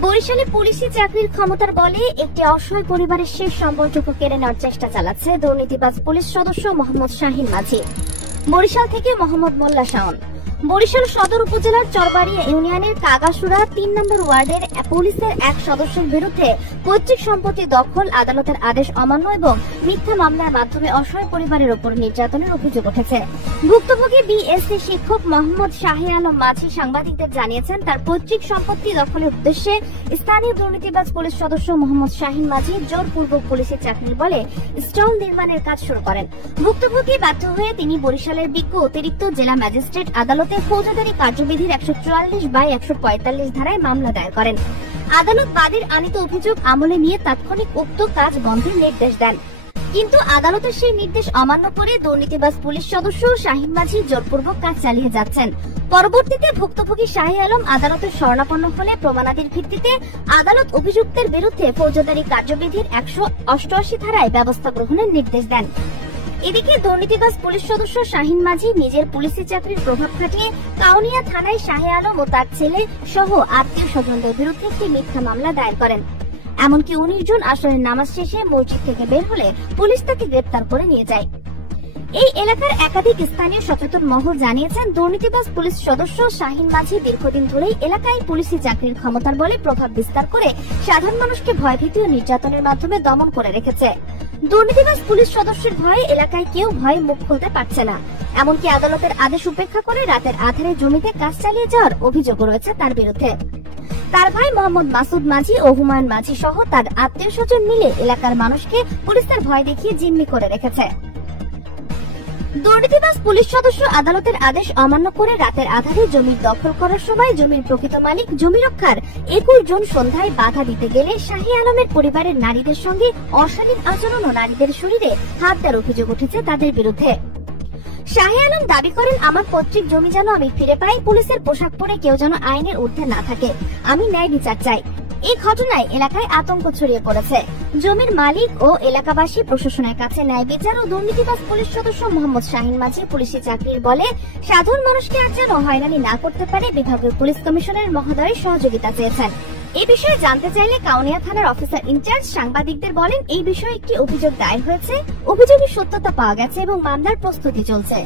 বরিশালে পুলিশি চাকরির ক্ষমতার বলে একটি অসহায় পরিবারের শেষ সম্বলটুকু কেড়ে নেওয়ার চেষ্টা চালাচ্ছে দুর্নীতিবাজ পুলিশ সদস্য মোহাম্মদ শাহিন মাঝি। বরিশাল থেকে মোহাম্মদ মোল্লা শাওন। বরিশাল সদর উপজেলার চরবাড়িয়া ইউনিয়নের কাগাসুরা ৩ নম্বর ওয়ার্ডের পুলিশের এক সদস্যের বিরুদ্ধে পৈতৃক সম্পত্তি দখল, আদালতের আদেশ অমান্য এবং মিথ্যা মামলার মাধ্যমে অসহায় পরিবারের উপর নির্যাতনের অভিযোগ উঠেছে। ভুক্তভোগী বিএসসি শিক্ষক মোহাম্মদ শাহি আলম মাঝি সাংবাদিকদের জানিয়েছেন, তার পৈতৃক সম্পত্তি দখলের উদ্দেশ্যে স্থানীয় দুর্নীতিবাজ পুলিশ সদস্য মোহাম্মদ শাহিন মাঝি জোরপূর্বক পুলিশের চাকরির বলে স্টল নির্মাণের কাজ শুরু করেন। ভুক্তভোগী বাধ্য হয়ে তিনি বরিশালের বিজ্ঞ অতিরিক্ত জেলা ম্যাজিস্ট্রেট আদালতে ফৌজদারি কার্যবিধির ১৪৪/১৪৫ ধারায় মামলা দায়ের করেন। আদালত বাদীর আনিত অভিযোগ আমলে নিয়ে তাৎক্ষণিক উক্ত কাজ বন্ধের নির্দেশ দেন, কিন্তু আদালতের সেই নির্দেশ অমান্য করে দুর্নীতিবাজ পুলিশ সদস্য শাহিন মাঝি জোরপূর্বক কাজ চালিয়ে যাচ্ছেন। পরবর্তীতে ভুক্তভোগী শাহি আলম আদালতের শরণাপন্ন হলে প্রমাণাদির ভিত্তিতে আদালত অভিযুক্তের বিরুদ্ধে ফৌজদারি কার্যবিধির ১৮৮ ধারায় ব্যবস্থা গ্রহণের নির্দেশ দেন। এদিকে দুর্নীতিবাজ পুলিশ সদস্য শাহিন মাঝি নিজের পুলিশি চাকরির প্রভাব খাটিয়ে কাউনিয়া থানায় শাহি আলম ও তার ছেলে সহ আত্মীয় স্বজনদের বিরুদ্ধে একটি মিথ্যা মামলা দায়ের করেন। এমনকি ১৯ জন আসরের নামাজ শেষে মসজিদ থেকে বের হলে পুলিশ তাকে গ্রেপ্তার করে নিয়ে যায়। এই এলাকার একাধিক স্থানীয় সচেতন মহল জানিয়েছেন, দুর্নীতিবাজ পুলিশ সদস্য শাহিন মাঝি দীর্ঘদিন ধরেই এলাকায় পুলিশি চাকরির ক্ষমতার বলে প্রভাব বিস্তার করে সাধারণ মানুষকে ভয়ভীতি ও নির্যাতনের মাধ্যমে দমন করে রেখেছে। দুর্নীতিবাজ পুলিশ সদস্যের ভয়ে এলাকায় কেউ ভয়ে মুখ খুলতে পারছে না। এমনকি আদালতের আদেশ উপেক্ষা করে রাতের আঁধারে জমিতে কাজ চালিয়ে যাওয়ার অভিযোগও রয়েছে তার বিরুদ্ধে। তার ভাই মোহাম্মদ মাসুদ মাঝি ও হুমায়ুন মাঝি সহ তার আত্মীয় স্বজন মিলে এলাকার মানুষকে পুলিশের ভয় দেখিয়ে জিম্মি করে রেখেছে। দুর্নীতিবাজ পুলিশ সদস্য আদালতের আদেশ অমান্য করে রাতের আধারে জমি দখল করার সময় জমির প্রকৃত মালিক জমি রক্ষার ২১ জন সন্ধ্যায় বাধা দিতে গেলে শাহি আলমের পরিবারের নারীদের সঙ্গে অশালীন আচরণ ও নারীদের শরীরে হাত দেওয়ার অভিযোগ উঠেছে তাদের বিরুদ্ধে। শাহি আলম দাবি করেন, আমার পৈতৃক জমি যেন আমি ফিরে পাই, পুলিশের পোশাক পরে কেউ যেন আইনের ঊর্ধ্বে না থাকে, আমি ন্যায় বিচার চাই। এই ঘটনায় এলাকায় আতঙ্ক ছড়িয়ে পড়েছে। জমির মালিক ও এলাকাবাসী প্রশাসনের কাছে ন্যায় বিচার ও দুর্নীতিবাজ পুলিশ সদস্য মোহাম্মদ শাহিন মাঝি পুলিশি চাকরির বলে সাধারণ মানুষকে আর যেন হয়রানি না করতে পারে বিভাগীয় পুলিশ কমিশনার মহোদয়ের সহযোগিতা চেয়েছেন। এই বিষয়ে জানতে চাইলে কাউনিয়া থানার অফিসার ইনচার্জ সাংবাদিকদের বলেন, এই বিষয়ে একটি অভিযোগ দায়ের হয়েছে, অভিযোগের সত্যতা পাওয়া গেছে এবং মামলার প্রস্তুতি চলছে।